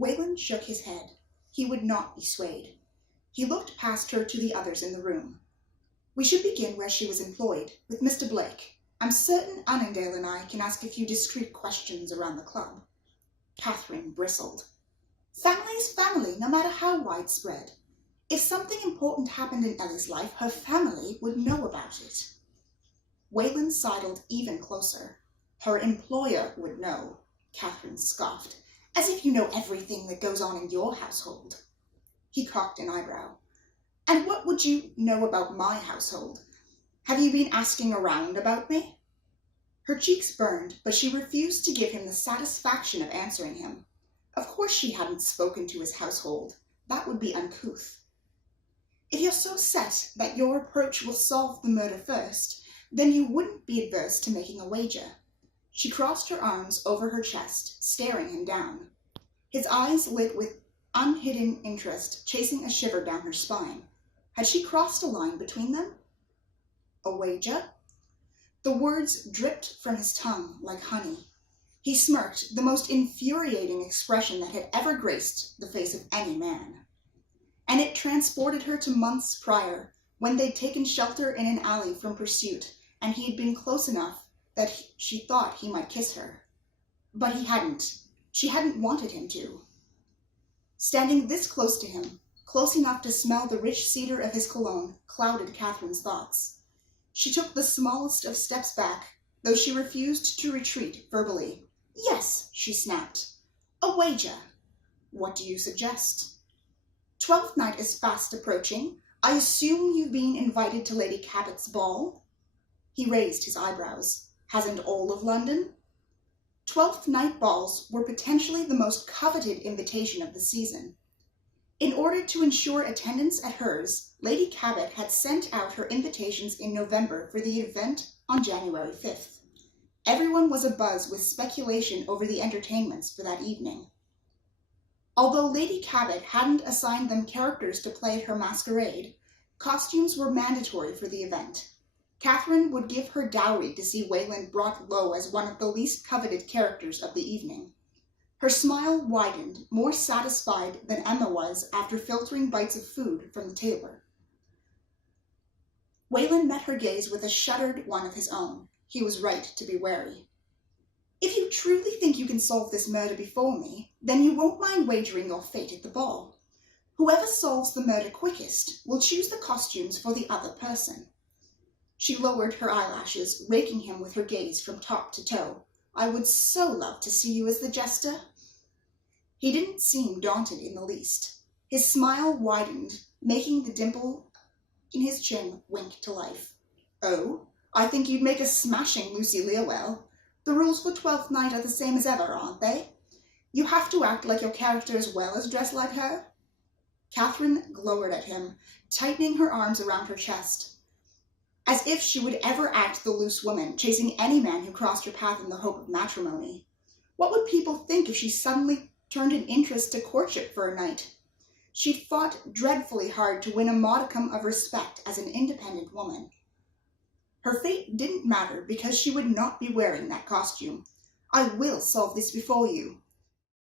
Wayland shook his head. He would not be swayed. He looked past her to the others in the room. We should begin where she was employed, with Mr. Blake. I'm certain Annandale and I can ask a few discreet questions around the club. Katherine bristled. Family's family, no matter how widespread. If something important happened in Ellie's life, her family would know about it. Wayland sidled even closer. Her employer would know, Katherine scoffed. As if you know everything that goes on in your household. He cocked an eyebrow. And what would you know about my household? Have you been asking around about me? Her cheeks burned, but she refused to give him the satisfaction of answering him. Of course she hadn't spoken to his household. That would be uncouth. If you're so set that your approach will solve the murder first, then you wouldn't be adverse to making a wager. She crossed her arms over her chest, staring him down. His eyes lit with unhidden interest, chasing a shiver down her spine. Had she crossed a line between them? A wager? The words dripped from his tongue like honey. He smirked, the most infuriating expression that had ever graced the face of any man. And it transported her to months prior, when they'd taken shelter in an alley from pursuit, and he'd been close enough that she thought he might kiss her. But he hadn't. She hadn't wanted him to. Standing this close to him, close enough to smell the rich cedar of his cologne, clouded Katherine's thoughts. She took the smallest of steps back, though she refused to retreat verbally. Yes, she snapped. A wager. What do you suggest? 12th night is fast approaching. I assume you've been invited to Lady Cabot's ball? He raised his eyebrows. Hasn't all of London? 12th night balls were potentially the most coveted invitation of the season. In order to ensure attendance at hers, Lady Cabot had sent out her invitations in November for the event on January 5th. Everyone was abuzz with speculation over the entertainments for that evening. Although Lady Cabot hadn't assigned them characters to play at her masquerade, costumes were mandatory for the event. Katherine would give her dowry to see Wayland brought low as one of the least coveted characters of the evening. Her smile widened, more satisfied than Emma was after filtering bites of food from the tailor. Wayland met her gaze with a shuddered one of his own. He was right to be wary. If you truly think you can solve this murder before me, then you won't mind wagering your fate at the ball. Whoever solves the murder quickest will choose the costumes for the other person. She lowered her eyelashes, raking him with her gaze from top to toe. I would so love to see you as the jester. He didn't seem daunted in the least. His smile widened, making the dimple in his chin wink to life. Oh, I think you'd make a smashing Lucy Leawell. The rules for 12th night are the same as ever, aren't they? You have to act like your character as well as dress like her. Katherine glowered at him, tightening her arms around her chest. As if she would ever act the loose woman, chasing any man who crossed her path in the hope of matrimony. What would people think if she suddenly turned an interest to courtship for a night? She'd fought dreadfully hard to win a modicum of respect as an independent woman. Her fate didn't matter because she would not be wearing that costume. I will solve this before you,